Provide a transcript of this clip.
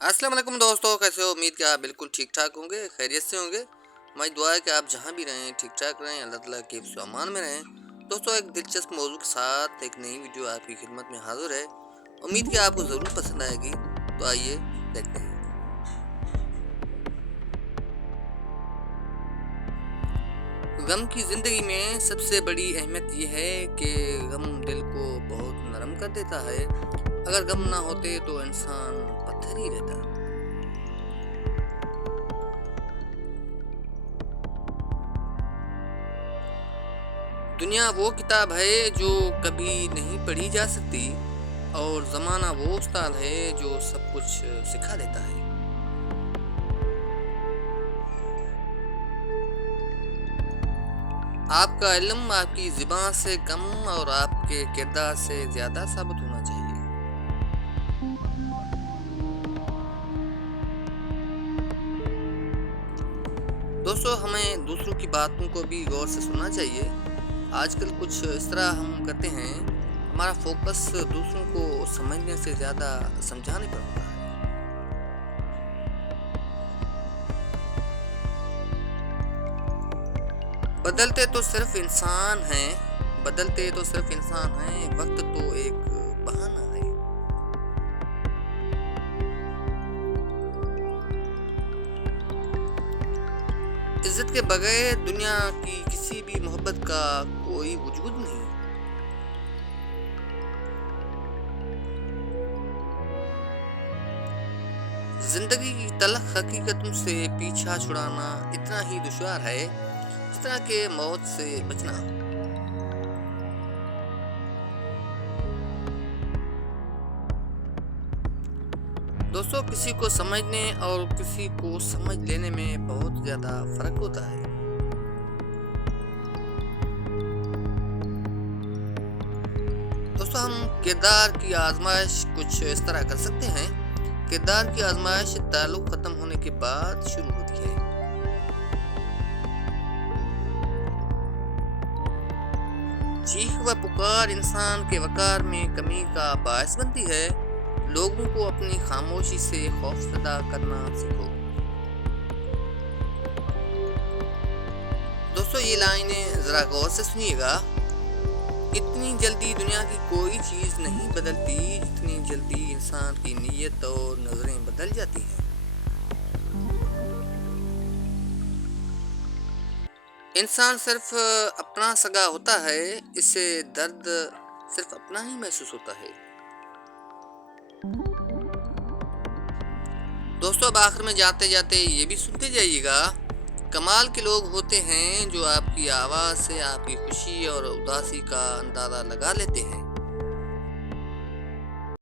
السلام علیکم دوستو، کیسے ہو؟ امید کہ آپ بالکل ٹھیک ٹھاک ہوں گے، خیریت سے ہوں گے۔ ہماری دعا ہے کہ آپ جہاں بھی رہیں ٹھیک ٹھاک رہیں، اللہ تعالیٰ کے حفظ و امان میں رہیں۔ دوستو، ایک دلچسپ موضوع کے ساتھ ایک نئی ویڈیو آپ کی خدمت میں حاضر ہے۔ امید کہ آپ کو ضرور پسند آئے گی، تو آئیے دیکھتے ہیں۔ غم کی زندگی میں سب سے بڑی اہمیت یہ ہے کہ غم دل کو بہت نرم کر دیتا ہے۔ اگر غم نہ ہوتے تو انسان پتھر ہی رہتا۔ دنیا وہ کتاب ہے جو کبھی نہیں پڑھی جا سکتی، اور زمانہ وہ استاد ہے جو سب کچھ سکھا دیتا ہے۔ آپ کا علم آپ کی زبان سے کم اور آپ کے کردار سے زیادہ ثابت ہونا چاہیے۔ دوستو، ہمیں دوسروں کی باتوں کو بھی غور سے سننا چاہیے۔ آج کل کچھ اس طرح ہم کرتے ہیں، ہمارا فوکس دوسروں کو سمجھنے سے زیادہ سمجھانے پر ہوتا ہے۔ بدلتے تو صرف انسان ہیں، وقت تو ایک بہانہ ہے۔ عزت کے بغیر دنیا کی کسی بھی محبت کا کوئی وجود نہیں۔ زندگی کی تلخ حقیقتوں سے پیچھا چھڑانا اتنا ہی دشوار ہے جتنا کہ موت سے بچنا۔ دوستو، کسی کو سمجھنے اور کسی کو سمجھ لینے میں بہت زیادہ فرق ہوتا ہے۔ دوستو، ہم کردار کی آزمائش کچھ اس طرح کر سکتے ہیں۔ کردار کی آزمائش تعلق ختم ہونے کے بعد شروع ہوتی ہے۔ چیخ و پکار انسان کے وقار میں کمی کا باعث بنتی ہے۔ لوگوں کو اپنی خاموشی سے خوف زدہ کرنا سیکھو۔ دوستو، یہ لائنیں ذرا غور سے سنیے گا۔ اتنی جلدی دنیا کی کوئی چیز نہیں بدلتی جتنی جلدی انسان کی نیت اور نظریں بدل جاتی ہیں۔ انسان صرف اپنا سگا ہوتا ہے، اسے درد صرف اپنا ہی محسوس ہوتا ہے۔ دوستو، اب آخر میں جاتے جاتے یہ بھی سنتے جائیے گا۔ کمال کے لوگ ہوتے ہیں جو آپ کی آواز سے آپ کی خوشی اور اداسی کا اندازہ لگا لیتے ہیں۔